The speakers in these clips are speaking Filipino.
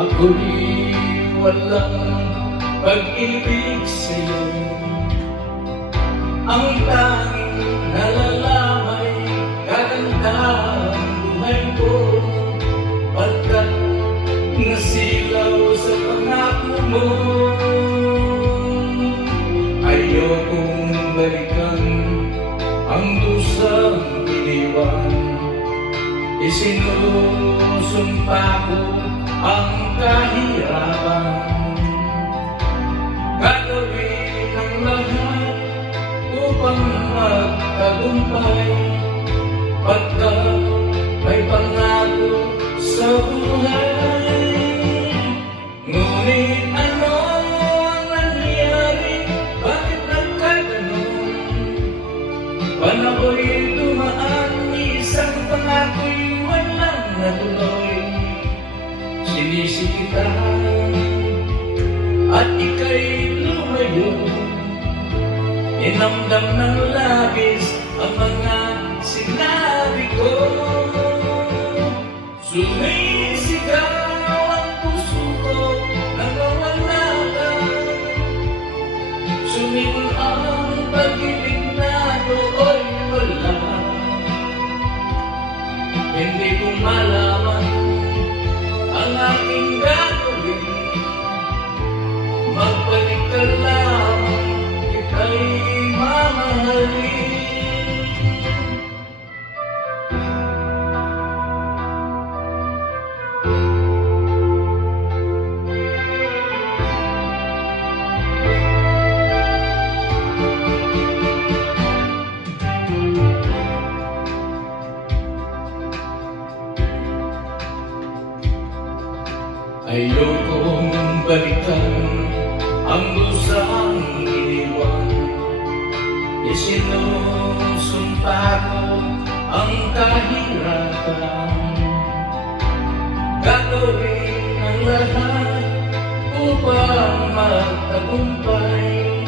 Ako'y walang pag-ibig sa'yo. Ang tanging nalalamay kaganda ang buhay ko, pagkat nasilaw sa pangako mo. Ayokong balikan ang dusang iniwan. Isinusumpa ko ang kahirapan. Gagawin ang lahat upang magtagumpay, pagkat may pangako sa buhay. Ngunit ano ang nangyari? Bakit nagkaganon? Panahoy dumaan, isang pangako'y walang natuloy. Sinisikitan at ika'y lumayo. Inamdam ng labis ang mga sinabi ko. Sumisigaw ang puso ko nang mawala ka. Sumibol ang pag-ibig na nooy wala. Hindi ko malaman ang aking gagawin. Magbalik ka lamang, kita'y mamahalin. Ayokong balikan ang dusang iniwan. Isinusumpa ko ang kahirapan. Gagawin ang lahat upang magtagumpay,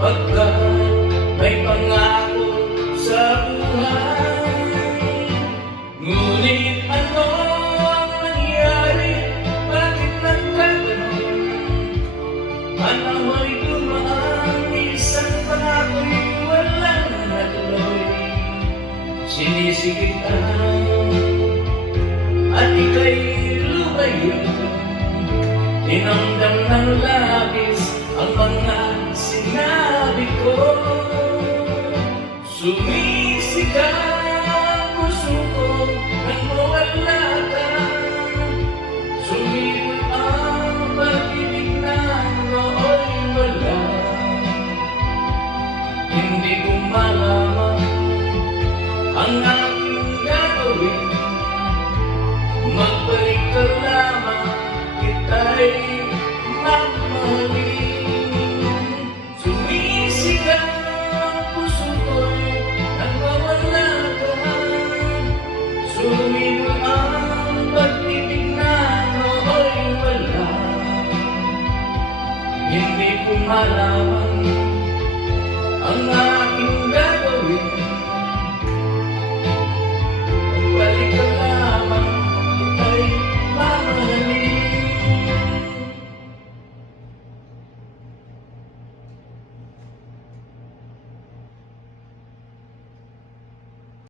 pagkat may pangako sa buhay. Ngunit ano ang nangyari? Panahoy dumaan, isang pangako'y walang natuloy. Sinisigitan at ika'y lumayo. Tinamdam ng labis ang mga sinabi ko. Sumisigaw ang puso ko nang mawala ka. Sumibol ang pag-ibig na nooy wala. Hindi ko malaman ang aking gagawin. Magbalik ka lamang, kita'y mamahalin. Sumisigaw ang puso ko'y nang mawala ka. Sumibol ang pag-ibig na nooy wala. Hindi ko malaman